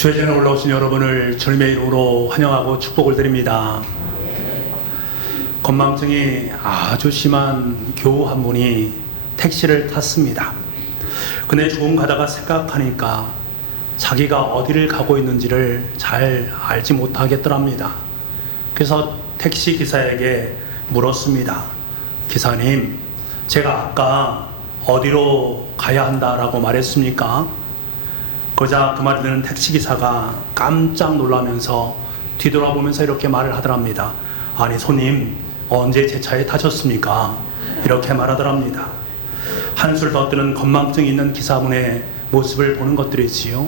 주의 전에 올라오신 여러분을 주님의 이름으로 환영하고 축복을 드립니다. 건망증이 아주 심한 교우 한 분이 택시를 탔습니다. 근데 조금 가다가 생각하니까 자기가 어디를 가고 있는지를 잘 알지 못하겠더랍니다. 그래서 택시 기사에게 물었습니다. 기사님, 제가 아까 어디로 가야 한다라고 말했습니까? 그러자 그 말을 듣는 택시기사가 깜짝 놀라면서 뒤돌아보면서 이렇게 말을 하더랍니다. 아니 손님, 언제 제 차에 타셨습니까? 이렇게 말하더랍니다. 한술 더 뜨는 건망증이 있는 기사분의 모습을 보는 것들이지요.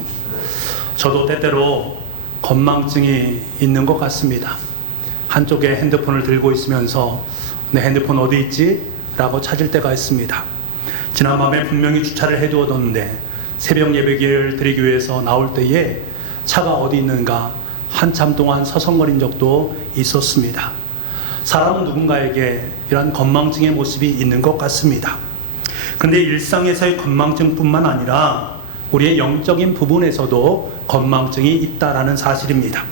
저도 때때로 건망증이 있는 것 같습니다. 한쪽에 핸드폰을 들고 있으면서 내 핸드폰 어디 있지? 라고 찾을 때가 있습니다. 지난밤에 분명히 주차를 해두었는데 새벽 예배기를 드리기 위해서 나올 때에 차가 어디 있는가 한참 동안 서성거린 적도 있었습니다. 사람은 누군가에게 이런 건망증의 모습이 있는 것 같습니다. 그런데 일상에서의 건망증뿐만 아니라 우리의 영적인 부분에서도 건망증이 있다라는 사실입니다.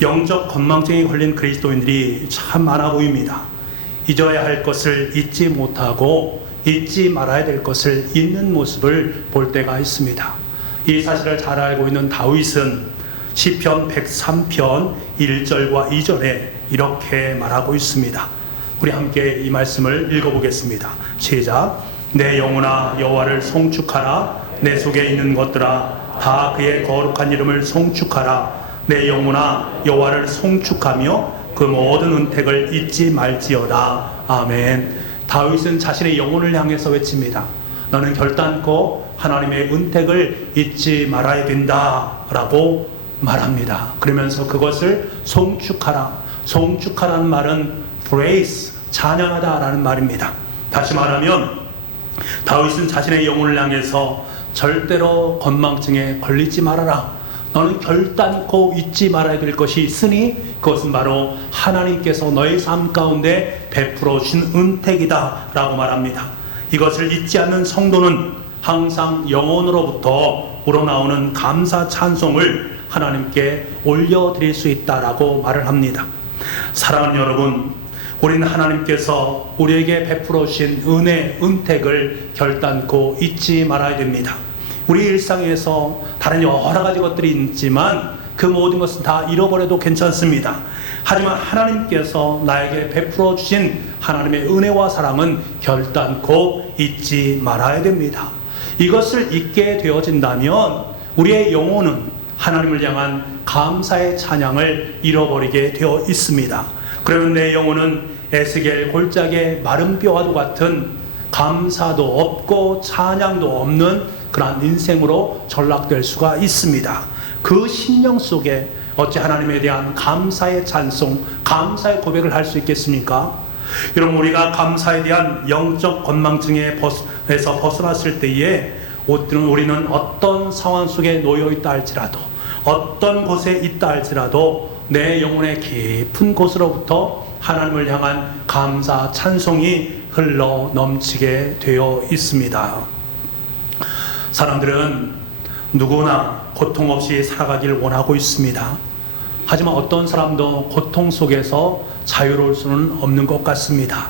영적 건망증에 걸린 그리스도인들이 참 많아 보입니다. 잊어야 할 것을 잊지 못하고 잊지 말아야 될 것을 잊는 모습을 볼 때가 있습니다. 이 사실을 잘 알고 있는 다윗은 시편 103편 1절과 2절에 이렇게 말하고 있습니다. 우리 함께 이 말씀을 읽어보겠습니다. 시작. 내 영혼아 여호와를 송축하라. 내 속에 있는 것들아 다 그의 거룩한 이름을 송축하라. 내 영혼아 여호와를 송축하며 그 모든 은택을 잊지 말지어다. 아멘. 다윗은 자신의 영혼을 향해서 외칩니다. 너는 결단코 하나님의 은택을 잊지 말아야 된다라고 말합니다. 그러면서 그것을 송축하라. 송축하라는 말은 praise, 찬양하다라는 말입니다. 다시 말하면 다윗은 자신의 영혼을 향해서 절대로 건망증에 걸리지 말아라. 너는 결단코 잊지 말아야 될 것이 있으니 그것은 바로 하나님께서 너의 삶 가운데 베풀어 주신 은택이다 라고 말합니다. 이것을 잊지 않는 성도는 항상 영혼으로부터 우러나오는 감사 찬송을 하나님께 올려드릴 수 있다라고 말을 합니다. 사랑하는 여러분, 우리는 하나님께서 우리에게 베풀어 주신 은혜, 은택을 결단코 잊지 말아야 됩니다. 우리 일상에서 다른 여러 가지 것들이 있지만 그 모든 것은 다 잃어버려도 괜찮습니다. 하지만 하나님께서 나에게 베풀어 주신 하나님의 은혜와 사랑은 결단코 잊지 말아야 됩니다. 이것을 잊게 되어진다면 우리의 영혼은 하나님을 향한 감사의 찬양을 잃어버리게 되어 있습니다. 그러면 내 영혼은 에스겔 골짜기의 마른 뼈와도 같은 감사도 없고 찬양도 없는 그러한 인생으로 전락될 수가 있습니다. 그 심령 속에 어찌 하나님에 대한 감사의 찬송, 감사의 고백을 할 수 있겠습니까? 여러분, 우리가 감사에 대한 영적 건망증에서 벗어났을 때에 우리는 어떤 상황 속에 놓여 있다 할지라도, 어떤 곳에 있다 할지라도 내 영혼의 깊은 곳으로부터 하나님을 향한 감사 찬송이 흘러 넘치게 되어 있습니다. 사람들은 누구나 고통 없이 살아가길 원하고 있습니다. 하지만 어떤 사람도 고통 속에서 자유로울 수는 없는 것 같습니다.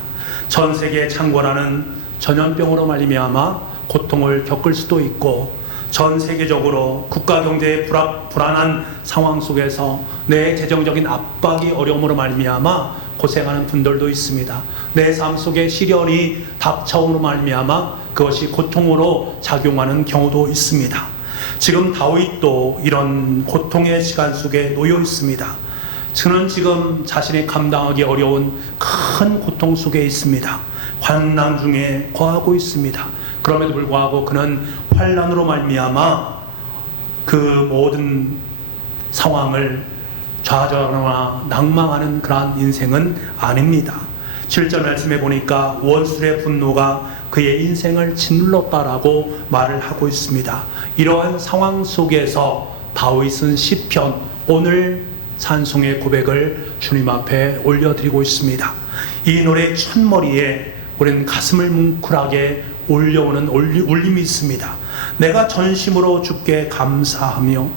전 세계에 창궐하는 전염병으로 말미암아 고통을 겪을 수도 있고, 전 세계적으로 국가 경제의 불안한 상황 속에서 내 재정적인 압박이 어려움으로 말미암아 고생하는 분들도 있습니다. 내 삶 속에 시련이 닥쳐옴으로 말미암아 그것이 고통으로 작용하는 경우도 있습니다. 지금 다윗도 이런 고통의 시간 속에 놓여 있습니다. 그는 지금 자신이 감당하기 어려운 큰 고통 속에 있습니다. 환난 중에 거하고 있습니다. 그럼에도 불구하고 그는 환난으로 말미암아 그 모든 상황을 좌절하거나 낭망하는 그러한 인생은 아닙니다. 7절 말씀해 보니까 원수의 분노가 그의 인생을 짓눌렀다라고 말을 하고 있습니다. 이러한 상황 속에서 다윗은 시편, 오늘 찬송의 고백을 주님 앞에 올려드리고 있습니다. 이 노래의 첫머리에 우리는 가슴을 뭉클하게 올려오는 울림이 있습니다. 내가 전심으로 주께 감사하며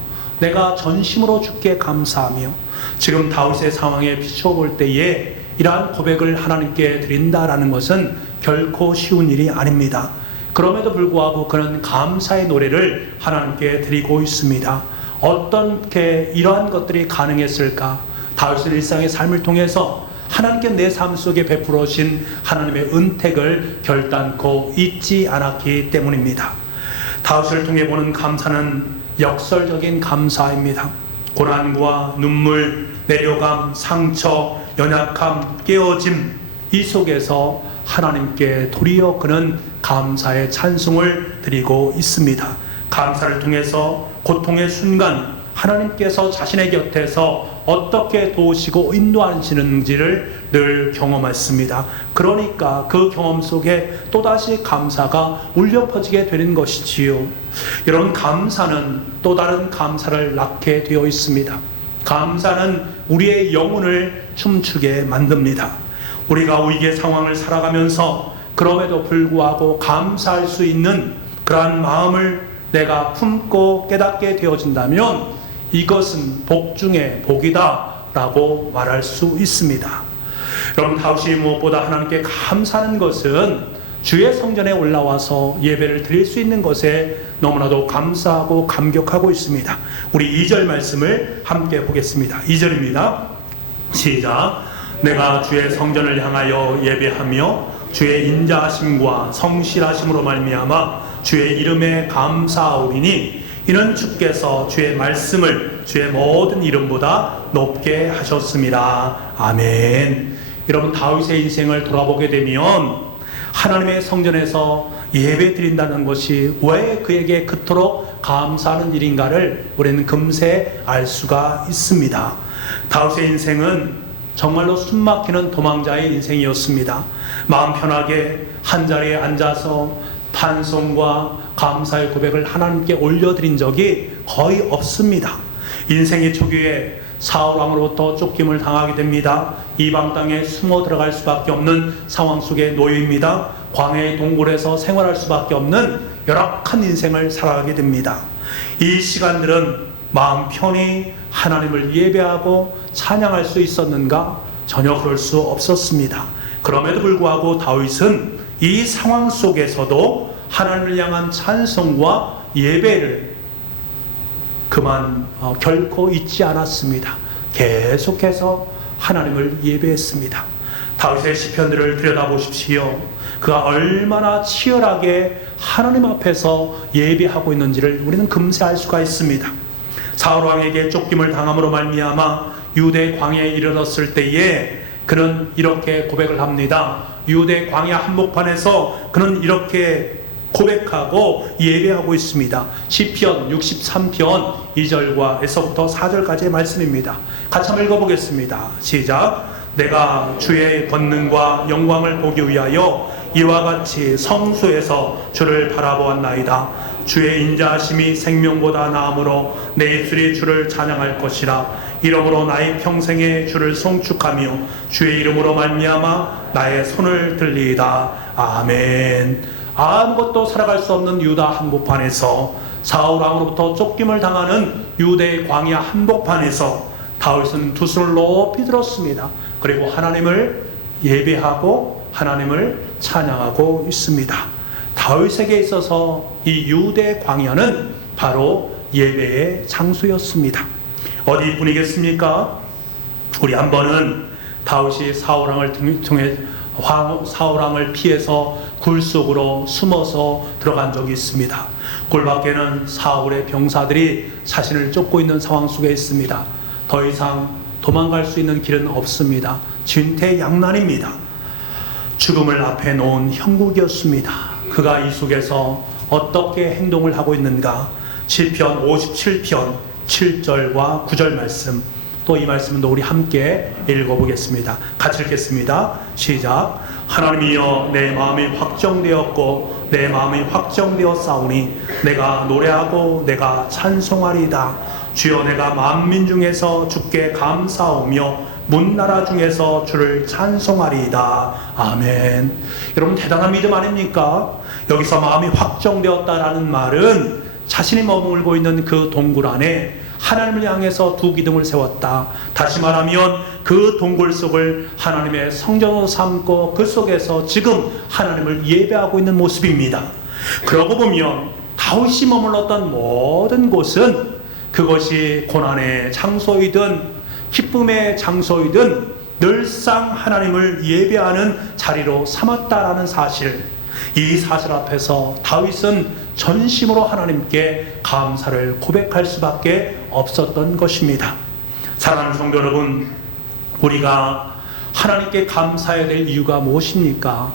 내가 전심으로 주께 감사하며 지금 다윗의 상황에 비춰볼 때에 이러한 고백을 하나님께 드린다라는 것은 결코 쉬운 일이 아닙니다. 그럼에도 불구하고 그는 감사의 노래를 하나님께 드리고 있습니다. 어떻게 이러한 것들이 가능했을까? 다윗의 일상의 삶을 통해서 하나님께 내 삶 속에 베풀어 주신 하나님의 은택을 결단코 잊지 않았기 때문입니다. 다윗을 통해 보는 감사는 역설적인 감사입니다. 고난과 눈물, 내려감, 상처, 연약함, 깨어짐, 이 속에서 하나님께 도리어 그는 감사의 찬송을 드리고 있습니다. 감사를 통해서 고통의 순간 하나님께서 자신의 곁에서 어떻게 도우시고 인도하시는지를 늘 경험했습니다. 그러니까 그 경험 속에 또다시 감사가 울려 퍼지게 되는 것이지요. 이런 감사는 또 다른 감사를 낳게 되어 있습니다. 감사는 우리의 영혼을 춤추게 만듭니다. 우리가 위기의 상황을 살아가면서 그럼에도 불구하고 감사할 수 있는 그러한 마음을 내가 품고 깨닫게 되어진다면 이것은 복 중에 복이다 라고 말할 수 있습니다. 여러분, 다윗이 무엇보다 하나님께 감사하는 것은 주의 성전에 올라와서 예배를 드릴 수 있는 것에 너무나도 감사하고 감격하고 있습니다. 우리 2절 말씀을 함께 보겠습니다. 2절입니다. 시작. 내가 주의 성전을 향하여 예배하며 주의 인자하심과 성실하심으로 말미암아 주의 이름에 감사하오리니 이는 주께서 주의 말씀을 주의 모든 이름보다 높게 하셨습니다. 아멘. 여러분, 다윗의 인생을 돌아보게 되면 하나님의 성전에서 예배 드린다는 것이 왜 그에게 그토록 감사하는 일인가를 우리는 금세 알 수가 있습니다. 다윗의 인생은 정말로 숨막히는 도망자의 인생이었습니다. 마음 편하게 한자리에 앉아서 찬송과 감사의 고백을 하나님께 올려드린 적이 거의 없습니다. 인생의 초기에 사울왕으로부터 쫓김을 당하게 됩니다. 이방 땅에 숨어 들어갈 수밖에 없는 상황 속에 놓여입니다. 광야의 동굴에서 생활할 수밖에 없는 열악한 인생을 살아가게 됩니다. 이 시간들은 마음 편히 하나님을 예배하고 찬양할 수 있었는가? 전혀 그럴 수 없었습니다. 그럼에도 불구하고 다윗은 이 상황 속에서도 하나님을 향한 찬송과 예배를 결코 잊지 않았습니다. 계속해서 하나님을 예배했습니다. 다윗의 시편들을 들여다보십시오. 그가 얼마나 치열하게 하나님 앞에서 예배하고 있는지를 우리는 금세 알 수가 있습니다. 사울왕에게 쫓김을 당함으로 말미암아 유대 광야에 이르렀을 때에 그는 이렇게 고백을 합니다. 유대 광야 한복판에서 그는 이렇게 고백하고 예배하고 있습니다. 시편 63편 2절에서부터 4절까지의 말씀입니다. 같이 한번 읽어보겠습니다. 시작. 내가 주의 권능과 영광을 보기 위하여 이와 같이 성소에서 주를 바라보았나이다. 주의 인자하심이 생명보다 나음으로 내 입술이 주를 찬양할 것이라. 이러므로 나의 평생에 주를 송축하며 주의 이름으로 말미암아 나의 손을 들리이다. 아멘. 아무것도 살아갈 수 없는 유다 한복판에서 사울왕으로부터 쫓김을 당하는 유대의 광야 한복판에서 다윗은 두 손을 높이 들었습니다. 그리고 하나님을 예배하고 하나님을 찬양하고 있습니다. 다윗에게 있어서 이 유대 광야는 바로 예배의 장소였습니다. 어디 분이겠습니까? 우리 한 번은 다윗이 사울왕을 통해 사울왕을 피해서 굴 속으로 숨어서 들어간 적이 있습니다. 굴 밖에는 사울의 병사들이 자신을 쫓고 있는 상황 속에 있습니다. 더 이상 도망갈 수 있는 길은 없습니다. 진퇴양난입니다. 죽음을 앞에 놓은 형국이었습니다. 그가 이 속에서 어떻게 행동을 하고 있는가? 시편 57편 7절과 9절 말씀, 또 이 말씀은 우리 함께 읽어보겠습니다. 같이 읽겠습니다. 시작. 하나님이여, 내 마음이 확정되었고 내 마음이 확정되었사오니 내가 노래하고 내가 찬송하리이다. 주여, 내가 만민 중에서 주께 감사하며 문나라 중에서 주를 찬송하리이다. 아멘. 여러분, 대단한 믿음 아닙니까? 여기서 마음이 확정되었다라는 말은 자신이 머물고 있는 그 동굴 안에 하나님을 향해서 두 기둥을 세웠다. 다시 말하면 그 동굴 속을 하나님의 성전으로 삼고 그 속에서 지금 하나님을 예배하고 있는 모습입니다. 그러고 보면 다윗이 머물렀던 모든 곳은 그것이 고난의 장소이든 기쁨의 장소이든 늘상 하나님을 예배하는 자리로 삼았다라는 사실, 이 사실 앞에서 다윗은 전심으로 하나님께 감사를 고백할 수밖에 없었던 것입니다. 사랑하는 성도 여러분, 우리가 하나님께 감사해야 될 이유가 무엇입니까?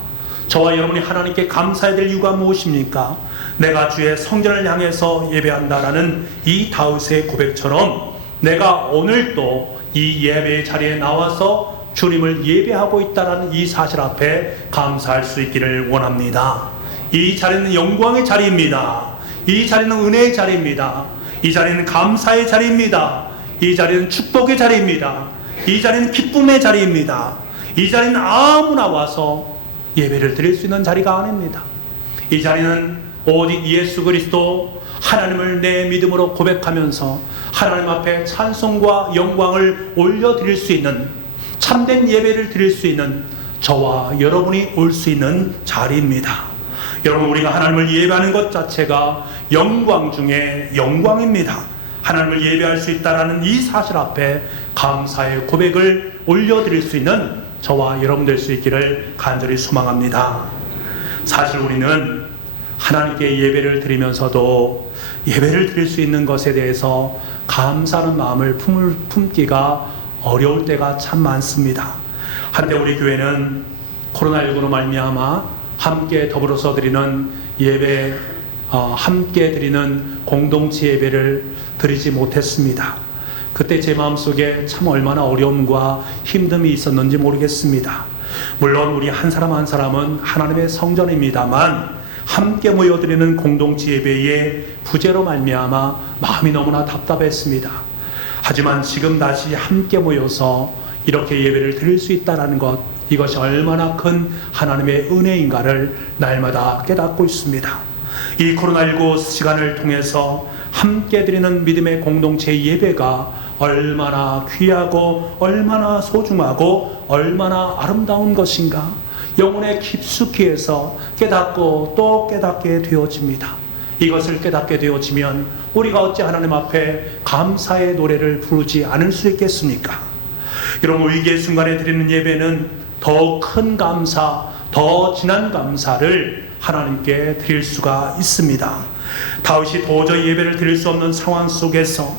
저와 여러분이 하나님께 감사해야 될 이유가 무엇입니까? 내가 주의 성전을 향해서 예배한다라는 이 다윗의 고백처럼 내가 오늘도 이 예배의 자리에 나와서 주님을 예배하고 있다는 이 사실 앞에 감사할 수 있기를 원합니다. 이 자리는 영광의 자리입니다. 이 자리는 은혜의 자리입니다. 이 자리는 감사의 자리입니다. 이 자리는 축복의 자리입니다. 이 자리는 기쁨의 자리입니다. 이 자리는 아무나 와서 예배를 드릴 수 있는 자리가 아닙니다. 이 자리는 오직 예수 그리스도 하나님을 내 믿음으로 고백하면서 하나님 앞에 찬송과 영광을 올려드릴 수 있는, 참된 예배를 드릴 수 있는 저와 여러분이 올 수 있는 자리입니다. 여러분, 우리가 하나님을 예배하는 것 자체가 영광 중에 영광입니다. 하나님을 예배할 수 있다는 이 사실 앞에 감사의 고백을 올려드릴 수 있는 저와 여러분 될 수 있기를 간절히 소망합니다. 사실 우리는 하나님께 예배를 드리면서도 예배를 드릴 수 있는 것에 대해서 감사하는 마음을 품기가 어려울 때가 참 많습니다. 한때 우리 교회는 코로나19로 말미암아 함께 더불어서 드리는 예배, 함께 드리는 공동체 예배를 드리지 못했습니다. 그때 제 마음속에 참 얼마나 어려움과 힘듦이 있었는지 모르겠습니다. 물론 우리 한 사람 한 사람은 하나님의 성전입니다만 함께 모여드리는 공동체 예배의 부재로 말미암아 마음이 너무나 답답했습니다. 하지만 지금 다시 함께 모여서 이렇게 예배를 드릴 수 있다는 것, 이것이 얼마나 큰 하나님의 은혜인가를 날마다 깨닫고 있습니다. 이 코로나19 시간을 통해서 함께 드리는 믿음의 공동체 예배가 얼마나 귀하고 얼마나 소중하고 얼마나 아름다운 것인가, 영혼에 깊숙이 해서 깨닫고 또 깨닫게 되어집니다. 이것을 깨닫게 되어지면 우리가 어찌 하나님 앞에 감사의 노래를 부르지 않을 수 있겠습니까? 여러분, 위기의 순간에 드리는 예배는 더 큰 감사, 더 진한 감사를 하나님께 드릴 수가 있습니다. 다윗이 도저히 예배를 드릴 수 없는 상황 속에서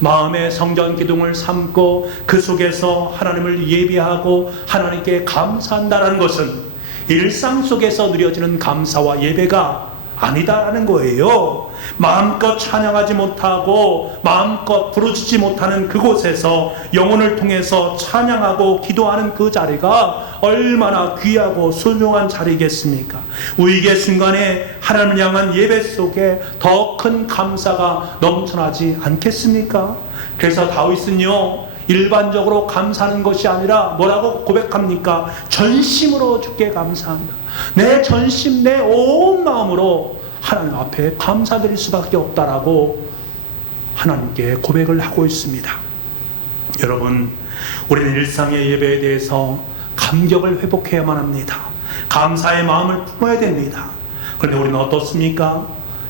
마음의 성전 기둥을 삼고 그 속에서 하나님을 예배하고 하나님께 감사한다는 것은 일상 속에서 누려지는 감사와 예배가 아니다라는 거예요. 마음껏 찬양하지 못하고 마음껏 부르짖지 못하는 그곳에서 영혼을 통해서 찬양하고 기도하는 그 자리가 얼마나 귀하고 소중한 자리겠습니까? 위기의 순간에 하나님을 향한 예배 속에 더 큰 감사가 넘쳐나지 않겠습니까? 그래서 다윗은요, 일반적으로 감사하는 것이 아니라 뭐라고 고백합니까? 전심으로 주께 감사한다. 내 전심, 내 온 마음으로 하나님 앞에 감사드릴 수밖에 없다라고 하나님께 고백을 하고 있습니다. 여러분, 우리는 일상의 예배에 대해서 감격을 회복해야만 합니다. 감사의 마음을 품어야 됩니다. 그런데 우리는 어떻습니까?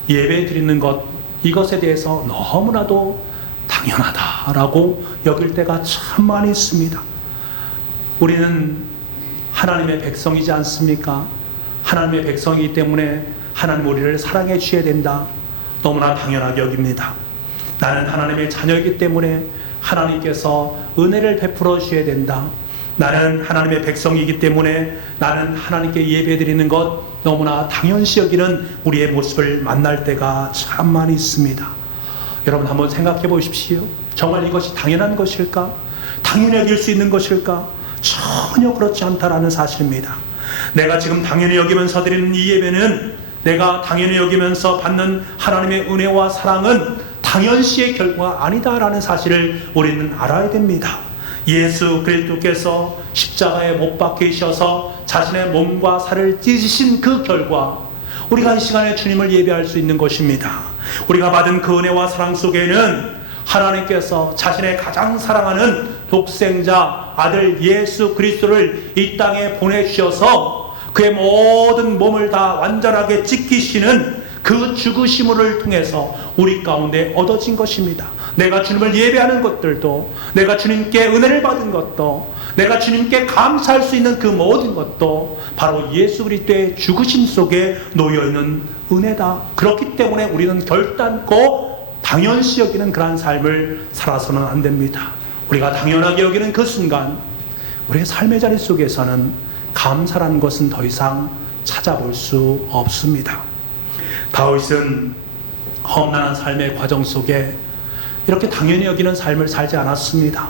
예배 드리는 것, 이것에 대해서 너무나도 당연하다라고 여길 때가 참 많이 있습니다. 우리는 하나님의 백성이지 않습니까? 하나님의 백성이기 때문에 하나님 우리를 사랑해 주셔야 된다, 너무나 당연하게 여깁니다. 나는 하나님의 자녀이기 때문에 하나님께서 은혜를 베풀어 주셔야 된다. 나는 하나님의 백성이기 때문에 나는 하나님께 예배드리는 것 너무나 당연시 여기는 우리의 모습을 만날 때가 참 많이 있습니다. 여러분, 한번 생각해 보십시오. 정말 이것이 당연한 것일까? 당연히 여길 수 있는 것일까? 전혀 그렇지 않다라는 사실입니다. 내가 지금 당연히 여기면서 드리는 이 예배는, 내가 당연히 여기면서 받는 하나님의 은혜와 사랑은 당연시의 결과가 아니다라는 사실을 우리는 알아야 됩니다. 예수 그리스도께서 십자가에 못 박히셔서 자신의 몸과 살을 찢으신 그 결과, 우리가 이 시간에 주님을 예배할 수 있는 것입니다. 우리가 받은 그 은혜와 사랑 속에는 하나님께서 자신의 가장 사랑하는 독생자 아들 예수 그리스도를 이 땅에 보내주셔서 그의 모든 몸을 다 완전하게 찢기시는 그 죽으심을 통해서 우리 가운데 얻어진 것입니다. 내가 주님을 예배하는 것들도, 내가 주님께 은혜를 받은 것도, 내가 주님께 감사할 수 있는 그 모든 것도 바로 예수 그리스도의 죽으심 속에 놓여있는 은혜다. 그렇기 때문에 우리는 결단코 당연시 여기는 그러한 삶을 살아서는 안 됩니다. 우리가 당연하게 여기는 그 순간 우리의 삶의 자리 속에서는 감사라는 것은 더 이상 찾아볼 수 없습니다. 다윗은 험난한 삶의 과정 속에 이렇게 당연히 여기는 삶을 살지 않았습니다.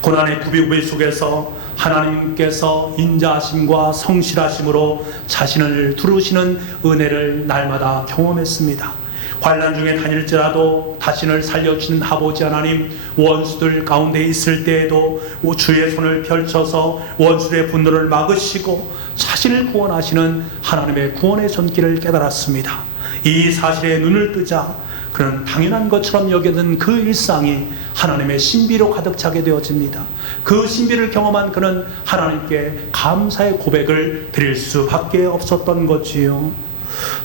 고난의 구비구비 속에서 하나님께서 인자하심과 성실하심으로 자신을 두르시는 은혜를 날마다 경험했습니다. 환난 중에 다닐지라도 자신을 살려주는 아버지 하나님, 원수들 가운데 있을 때에도 주의 손을 펼쳐서 원수의 분노를 막으시고 자신을 구원하시는 하나님의 구원의 손길을 깨달았습니다. 이 사실에 눈을 뜨자 그는 당연한 것처럼 여기던 그 일상이 하나님의 신비로 가득 차게 되어집니다. 그 신비를 경험한 그는 하나님께 감사의 고백을 드릴 수밖에 없었던 거지요.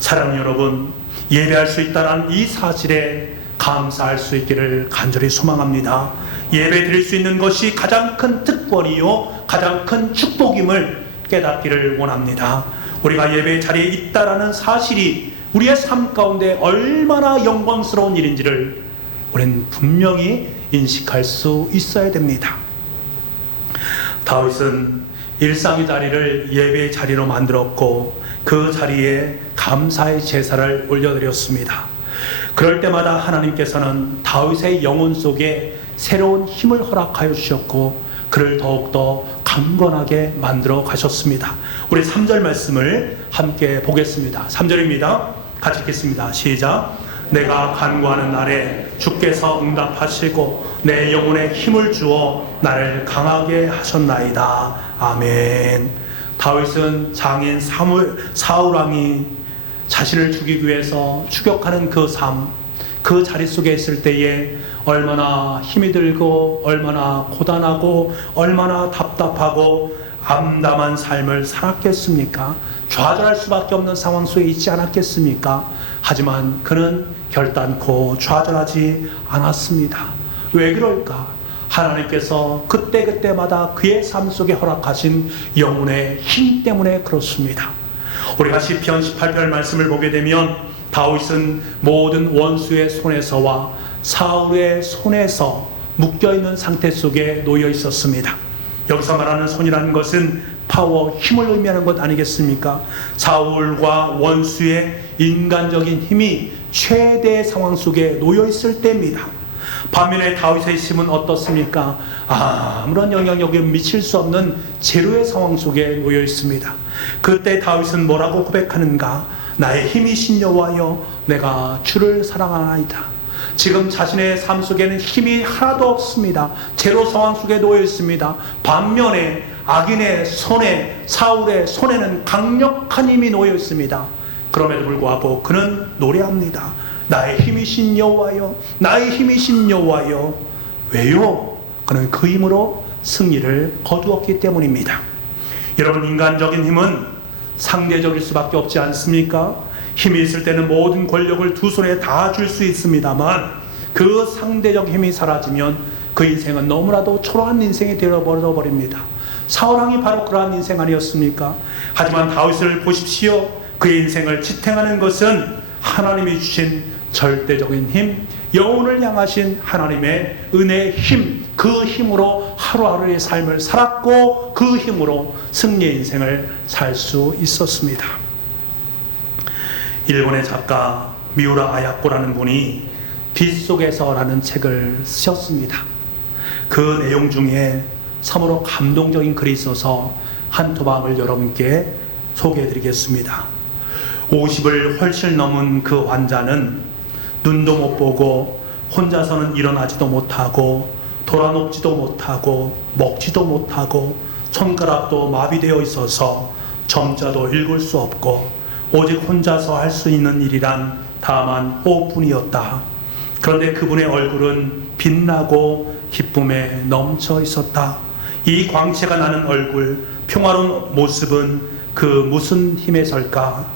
사랑하는 여러분, 예배할 수 있다는 이 사실에 감사할 수 있기를 간절히 소망합니다. 예배 드릴 수 있는 것이 가장 큰 특권이요 가장 큰 축복임을 깨닫기를 원합니다. 우리가 예배 자리에 있다라는 사실이 우리의 삶 가운데 얼마나 영광스러운 일인지를 우리는 분명히 인식할 수 있어야 됩니다. 다윗은 일상의 자리를 예배의 자리로 만들었고 그 자리에 감사의 제사를 올려드렸습니다. 그럴 때마다 하나님께서는 다윗의 영혼 속에 새로운 힘을 허락하여 주셨고 그를 더욱더 강건하게 만들어 가셨습니다. 우리 3절 말씀을 함께 보겠습니다. 3절입니다. 같이 읽겠습니다. 시작. 내가 간구하는 날에 주께서 응답하시고 내 영혼에 힘을 주어 나를 강하게 하셨나이다. 아멘. 다윗은 장인 사울 왕이 자신을 죽이기 위해서 추격하는 그 삶, 그 자리 속에 있을 때에 얼마나 힘이 들고 얼마나 고단하고 얼마나 답답하고 암담한 삶을 살았겠습니까? 좌절할 수밖에 없는 상황 속에 있지 않았겠습니까? 하지만 그는 결단코 좌절하지 않았습니다. 왜 그럴까? 하나님께서 그때그때마다 그의 삶 속에 허락하신 영혼의 힘 때문에 그렇습니다. 우리가 시편 18편 말씀을 보게 되면 다윗은 모든 원수의 손에서와 사울의 손에서 묶여있는 상태 속에 놓여 있었습니다. 여기서 말하는 손이라는 것은 파워, 힘을 의미하는 것 아니겠습니까? 사울과 원수의 인간적인 힘이 최대의 상황 속에 놓여 있을 때입니다. 반면에 다윗의 힘은 어떻습니까? 아무런 영향력에 미칠 수 없는 제로의 상황 속에 놓여 있습니다. 그때 다윗은 뭐라고 고백하는가? 나의 힘이신 여호와여, 내가 주를 사랑하나이다. 지금 자신의 삶 속에는 힘이 하나도 없습니다. 제로 상황 속에 놓여 있습니다. 반면에 악인의 손에, 사울의 손에는 강력한 힘이 놓여 있습니다. 그럼에도 불구하고 그는 노래합니다. 나의 힘이신 여호와여, 나의 힘이신 여호와여. 왜요? 그는 그 힘으로 승리를 거두었기 때문입니다. 여러분, 인간적인 힘은 상대적일 수밖에 없지 않습니까? 힘이 있을 때는 모든 권력을 두 손에 다 줄 수 있습니다만 그 상대적 힘이 사라지면 그 인생은 너무나도 초라한 인생이 되어버립니다. 사울왕이 바로 그러한 인생 아니었습니까? 하지만 다윗을 보십시오. 그의 인생을 지탱하는 것은 하나님이 주신 절대적인 힘, 영혼을 향하신 하나님의 은혜의 힘, 그 힘으로 하루하루의 삶을 살았고 그 힘으로 승리의 인생을 살 수 있었습니다. 일본의 작가 미우라 아야코라는 분이 빛속에서라는 책을 쓰셨습니다. 그 내용 중에 참으로 감동적인 글이 있어서 한 토막을 여러분께 소개해드리겠습니다. 50을 훨씬 넘은 그 환자는 눈도 못 보고 혼자서는 일어나지도 못하고 돌아눕지도 못하고 먹지도 못하고 손가락도 마비되어 있어서 점자도 읽을 수 없고 오직 혼자서 할 수 있는 일이란 다만 호흡뿐이었다. 그런데 그분의 얼굴은 빛나고 기쁨에 넘쳐 있었다. 이 광채가 나는 얼굴, 평화로운 모습은 그 무슨 힘에설까?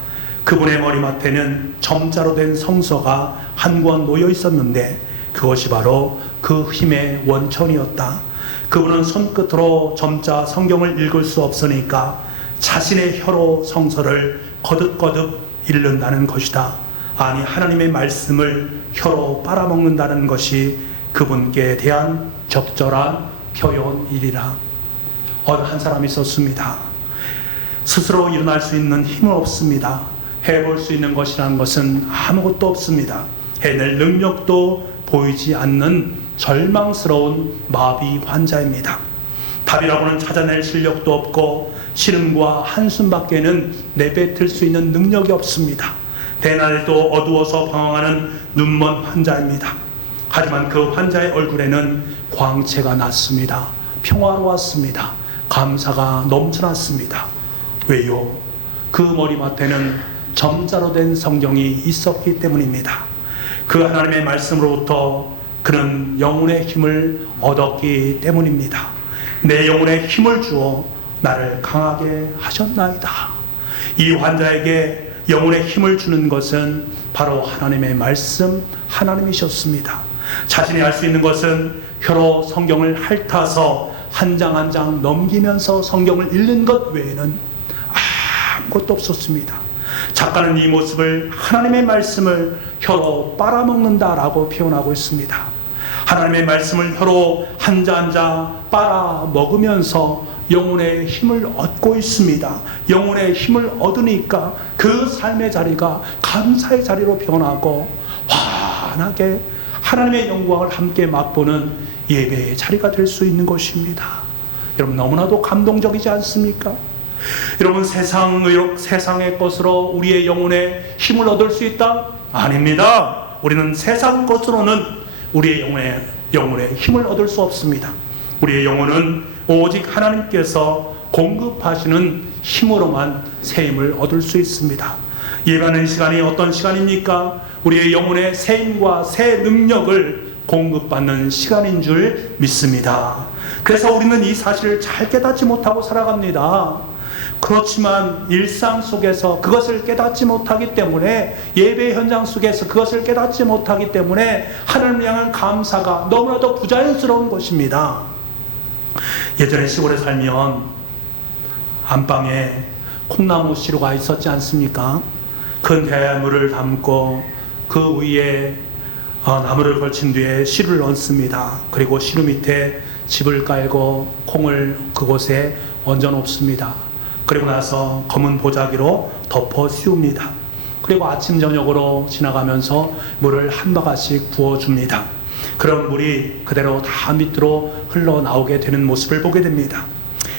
그분의 머리맡에는 점자로 된 성서가 한 권 놓여 있었는데 그것이 바로 그 힘의 원천이었다. 그분은 손끝으로 점자 성경을 읽을 수 없으니까 자신의 혀로 성서를 거듭거듭 읽는다는 것이다. 아니, 하나님의 말씀을 혀로 빨아먹는다는 것이 그분께 대한 적절한 표현이리라. 어느 한 사람이 있었습니다. 스스로 일어날 수 있는 힘은 없습니다. 해볼 수 있는 것이라는 것은 아무것도 없습니다. 해낼 능력도 보이지 않는 절망스러운 마비 환자입니다. 답이라고는 찾아낼 실력도 없고 신음과 한숨밖에는 내뱉을 수 있는 능력이 없습니다. 대낮에도 어두워서 방황하는 눈먼 환자입니다. 하지만 그 환자의 얼굴에는 광채가 났습니다. 평화로웠습니다. 감사가 넘쳐났습니다. 왜요? 그 머리맡에는 점자로 된 성경이 있었기 때문입니다. 그 하나님의 말씀으로부터 그는 영혼의 힘을 얻었기 때문입니다. 내 영혼에 힘을 주어 나를 강하게 하셨나이다. 이 환자에게 영혼의 힘을 주는 것은 바로 하나님의 말씀, 하나님이셨습니다. 자신이 할 수 있는 것은 혀로 성경을 핥아서 한 장 한 장 넘기면서 성경을 읽는 것 외에는 아무것도 없었습니다. 작가는 이 모습을 하나님의 말씀을 혀로 빨아먹는다라고 표현하고 있습니다. 하나님의 말씀을 혀로 한 자 한 자 빨아먹으면서 영혼의 힘을 얻고 있습니다. 영혼의 힘을 얻으니까 그 삶의 자리가 감사의 자리로 변하고 환하게 하나님의 영광을 함께 맛보는 예배의 자리가 될 수 있는 것입니다. 여러분, 너무나도 감동적이지 않습니까? 여러분, 세상의 것으로 우리의 영혼에 힘을 얻을 수 있다? 아닙니다. 우리는 세상 것으로는 우리의 영혼에 힘을 얻을 수 없습니다. 우리의 영혼은 오직 하나님께서 공급하시는 힘으로만 새 힘을 얻을 수 있습니다. 예배하는 시간이 어떤 시간입니까? 우리의 영혼의 새 힘과 새 능력을 공급받는 시간인 줄 믿습니다. 그래서 우리는 이 사실을 잘 깨닫지 못하고 살아갑니다. 그렇지만 일상 속에서 그것을 깨닫지 못하기 때문에, 예배 현장 속에서 그것을 깨닫지 못하기 때문에 하나님을 향한 감사가 너무나도 부자연스러운 것입니다. 예전에 시골에 살면 안방에 콩나무 시루가 있었지 않습니까? 큰 대물을 담고 그 위에 나무를 걸친 뒤에 시루를 얹습니다. 그리고 시루 밑에 집을 깔고 콩을 그곳에 얹어 놓습니다. 그리고 나서 검은 보자기로 덮어 씌웁니다. 그리고 아침 저녁으로 지나가면서 물을 한 바가지씩 부어줍니다. 그런 물이 그대로 다 밑으로 흘러나오게 되는 모습을 보게 됩니다.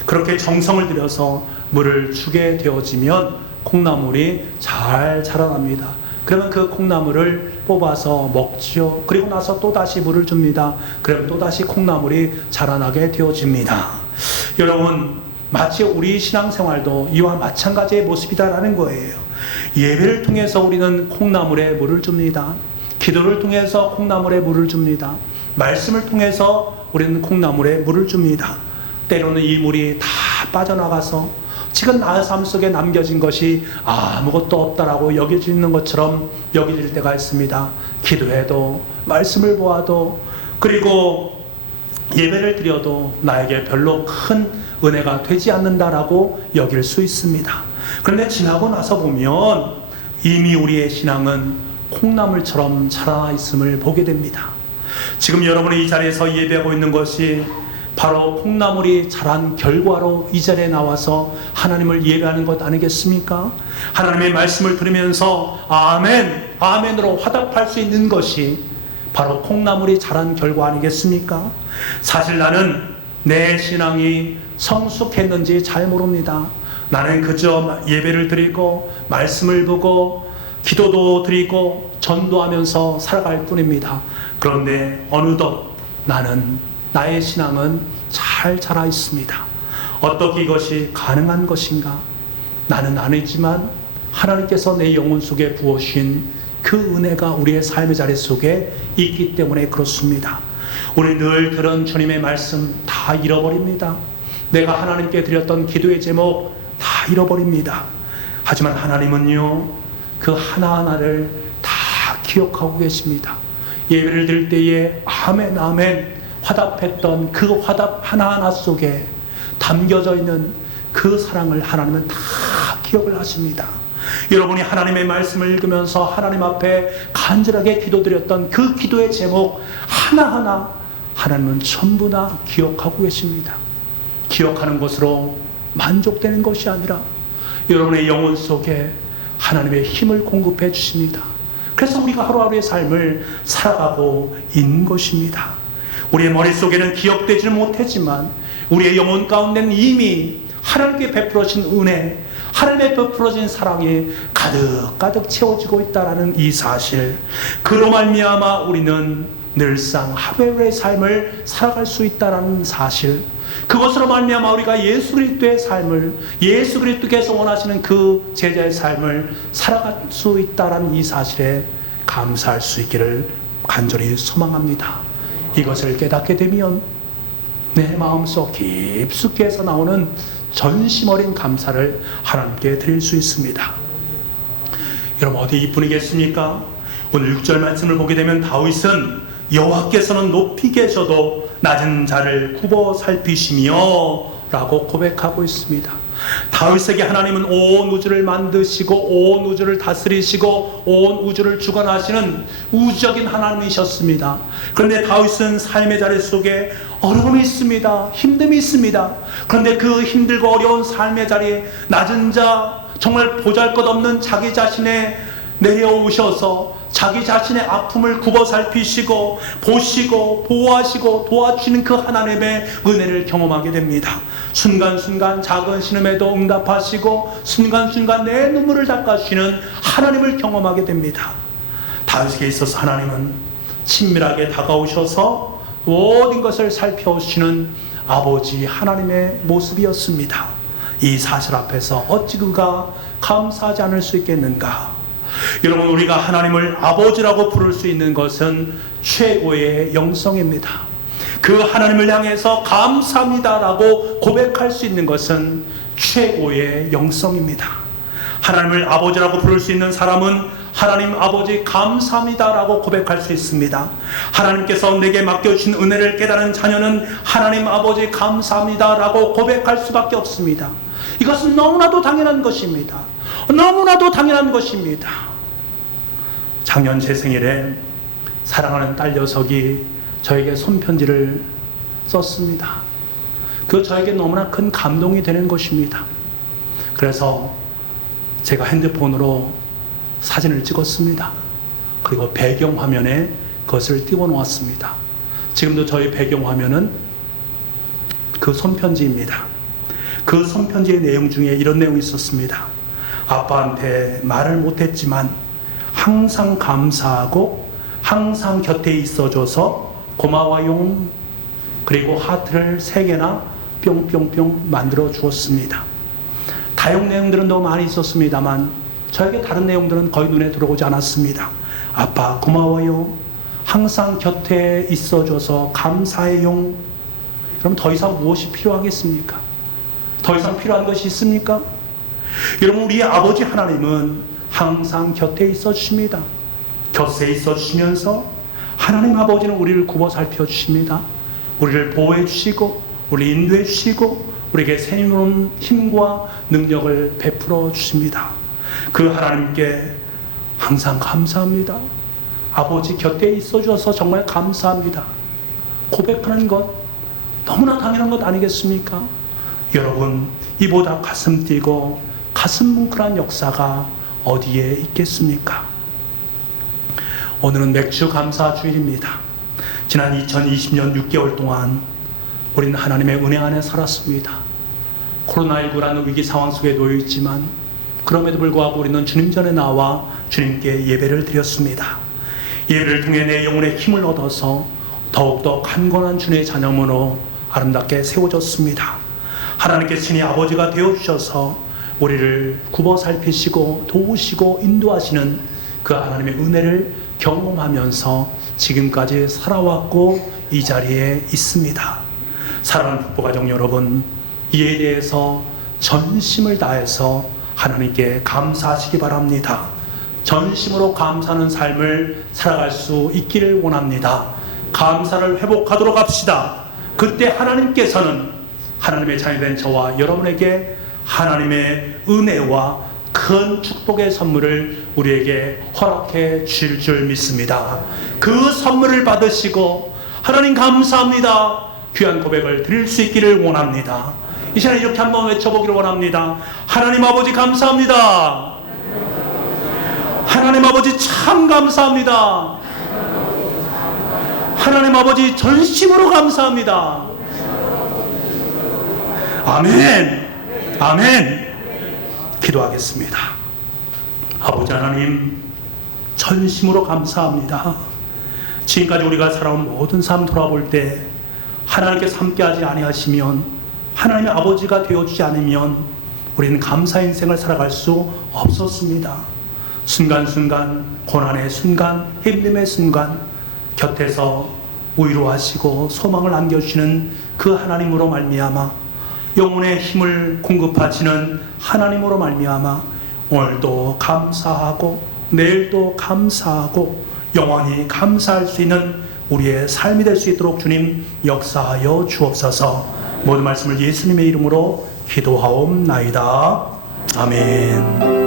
그렇게 정성을 들여서 물을 주게 되어지면 콩나물이 잘 자라납니다. 그러면 그 콩나물을 뽑아서 먹지요. 그리고 나서 또다시 물을 줍니다. 그러면 또다시 콩나물이 자라나게 되어집니다. 여러분, 마치 우리 신앙생활도 이와 마찬가지의 모습이다라는 거예요. 예배를 통해서 우리는 콩나물에 물을 줍니다. 기도를 통해서 콩나물에 물을 줍니다. 말씀을 통해서 우리는 콩나물에 물을 줍니다. 때로는 이 물이 다 빠져나가서 지금 나의 삶 속에 남겨진 것이 아무것도 없다라고 여겨지는 것처럼 여겨질 때가 있습니다. 기도해도, 말씀을 보아도, 그리고 예배를 드려도 나에게 별로 큰 은혜가 되지 않는다라고 여길 수 있습니다. 그런데 지나고 나서 보면 이미 우리의 신앙은 콩나물처럼 자라나 있음을 보게 됩니다. 지금 여러분이 이 자리에서 예배하고 있는 것이 바로 콩나물이 자란 결과로 이 자리에 나와서 하나님을 예배하는 것 아니겠습니까? 하나님의 말씀을 들으면서 아멘, 아멘으로 화답할 수 있는 것이 바로 콩나물이 자란 결과 아니겠습니까? 사실 나는 내 신앙이 성숙했는지 잘 모릅니다. 나는 그저 예배를 드리고 말씀을 보고 기도도 드리고 전도하면서 살아갈 뿐입니다. 그런데 어느덧 나의 신앙은 잘 자라 있습니다. 어떻게 이것이 가능한 것인가? 나는 아니지만 하나님께서 내 영혼 속에 부어주신 그 은혜가 우리의 삶의 자리 속에 있기 때문에 그렇습니다. 우리 늘 들은 주님의 말씀 다 잃어버립니다. 내가 하나님께 드렸던 기도의 제목 다 잃어버립니다. 하지만 하나님은요, 그 하나하나를 다 기억하고 계십니다. 예배를 드릴 때에 아멘 아멘 화답했던 그 화답 하나하나 속에 담겨져 있는 그 사랑을 하나님은 다 기억을 하십니다. 여러분이 하나님의 말씀을 읽으면서 하나님 앞에 간절하게 기도드렸던 그 기도의 제목 하나하나 하나님은 전부 다 기억하고 계십니다. 기억하는 것으로 만족되는 것이 아니라 여러분의 영혼 속에 하나님의 힘을 공급해 주십니다. 그래서 우리가 하루하루의 삶을 살아가고 있는 것입니다. 우리의 머릿속에는 기억되지는 못했지만 우리의 영혼 가운데는 이미 하나님께 베풀어진 은혜, 하나님의 베풀어진 사랑이 가득가득 채워지고 있다는 이 사실, 그로 말미암아 우리는 늘상 하루하루의 삶을 살아갈 수 있다는 사실, 그것으로 말미암아 우리가 예수 그리스도의 삶을, 예수 그리스도께서 원하시는 그 제자의 삶을 살아갈 수 있다는 이 사실에 감사할 수 있기를 간절히 소망합니다. 이것을 깨닫게 되면 내 마음속 깊숙이에서 나오는 전심 어린 감사를 하나님께 드릴 수 있습니다. 여러분, 어디 이뿐이겠습니까? 오늘 6절 말씀을 보게 되면 다윗은 여호와께서는 높이 계셔도 낮은 자를 굽어 살피시며 라고 고백하고 있습니다. 다윗에게 하나님은 온 우주를 만드시고 온 우주를 다스리시고 온 우주를 주관하시는 우주적인 하나님이셨습니다. 그런데 다윗은 삶의 자리 속에 어려움이 있습니다. 힘듦이 있습니다. 그런데 그 힘들고 어려운 삶의 자리에 낮은 자, 정말 보잘것없는 자기 자신에 내려오셔서 자기 자신의 아픔을 굽어 살피시고 보시고 보호하시고 도와주시는 그 하나님의 은혜를 경험하게 됩니다. 순간순간 작은 신음에도 응답하시고 순간순간 내 눈물을 닦아주시는 하나님을 경험하게 됩니다. 다윗에게 있어서 하나님은 친밀하게 다가오셔서 모든 것을 살펴오시는 아버지 하나님의 모습이었습니다. 이 사실 앞에서 어찌 그가 감사하지 않을 수 있겠는가? 여러분, 우리가 하나님을 아버지라고 부를 수 있는 것은 최고의 영성입니다. 그 하나님을 향해서 감사합니다라고 고백할 수 있는 것은 최고의 영성입니다. 하나님을 아버지라고 부를 수 있는 사람은 하나님 아버지 감사합니다라고 고백할 수 있습니다. 하나님께서 내게 맡겨주신 은혜를 깨달은 자녀는 하나님 아버지 감사합니다라고 고백할 수밖에 없습니다. 이것은 너무나도 당연한 것입니다. 너무나도 당연한 것입니다. 작년 제 생일에 사랑하는 딸 녀석이 저에게 손편지를 썼습니다. 그 저에게 너무나 큰 감동이 되는 것입니다. 그래서 제가 핸드폰으로 사진을 찍었습니다. 그리고 배경화면에 그것을 띄워 놓았습니다. 지금도 저희 배경화면은 그 손편지입니다. 그 손편지의 내용 중에 이런 내용이 있었습니다. 아빠한테 말을 못했지만 항상 감사하고 항상 곁에 있어줘서 고마워요. 그리고 하트를 3개나 뿅뿅뿅 만들어 주었습니다. 다용 내용들은 너무 많이 있었습니다만 저에게 다른 내용들은 거의 눈에 들어오지 않았습니다. 아빠 고마워요. 항상 곁에 있어줘서 감사해요. 그럼 더 이상 무엇이 필요하겠습니까? 더 이상 필요한 것이 있습니까? 여러분, 우리 아버지 하나님은 항상 곁에 있어 주십니다. 곁에 있어 주시면서 하나님 아버지는 우리를 굽어 살펴 주십니다. 우리를 보호해 주시고 우리를 인도해 주시고 우리에게 새로운 힘과 능력을 베풀어 주십니다. 그 하나님께 항상 감사합니다. 아버지 곁에 있어 주셔서 정말 감사합니다. 고백하는 것 너무나 당연한 것 아니겠습니까? 여러분, 이보다 가슴 뛰고 가슴 뭉클한 역사가 어디에 있겠습니까? 오늘은 맥주 감사 주일입니다. 지난 2020년 6개월 동안 우리는 하나님의 은혜 안에 살았습니다. 코로나19라는 위기 상황 속에 놓여 있지만 그럼에도 불구하고 우리는 주님 전에 나와 주님께 예배를 드렸습니다. 예배를 통해 내 영혼의 힘을 얻어서 더욱더 강건한 주님의 자녀문으로 아름답게 세워졌습니다. 하나님께 친히 아버지가 되어주셔서 우리를 굽어 살피시고 도우시고 인도하시는 그 하나님의 은혜를 경험하면서 지금까지 살아왔고 이 자리에 있습니다. 사랑하는 부부가정 여러분, 이에 대해서 전심을 다해서 하나님께 감사하시기 바랍니다. 전심으로 감사하는 삶을 살아갈 수 있기를 원합니다. 감사를 회복하도록 합시다. 그때 하나님께서는 하나님의 자녀된 저와 여러분에게 하나님의 은혜와 큰 축복의 선물을 우리에게 허락해 주실 줄 믿습니다. 그 선물을 받으시고 하나님 감사합니다 귀한 고백을 드릴 수 있기를 원합니다. 이 시간에 이렇게 한번 외쳐보기를 원합니다. 하나님 아버지 감사합니다. 하나님 아버지 참 감사합니다. 하나님 아버지 전심으로 감사합니다. 아멘. 아멘. 기도하겠습니다. 아버지 하나님, 전심으로 감사합니다. 지금까지 우리가 살아온 모든 삶 돌아볼 때 하나님께서 함께하지 아니하시면, 하나님의 아버지가 되어주지 않으면 우리는 감사 인생을 살아갈 수 없었습니다. 순간순간, 고난의 순간, 힘듦의 순간 곁에서 위로하시고 소망을 안겨주시는 그 하나님으로 말미암아, 영혼의 힘을 공급하시는 하나님으로 말미암아 오늘도 감사하고 내일도 감사하고 영원히 감사할 수 있는 우리의 삶이 될 수 있도록 주님 역사하여 주옵소서. 모든 말씀을 예수님의 이름으로 기도하옵나이다. 아멘.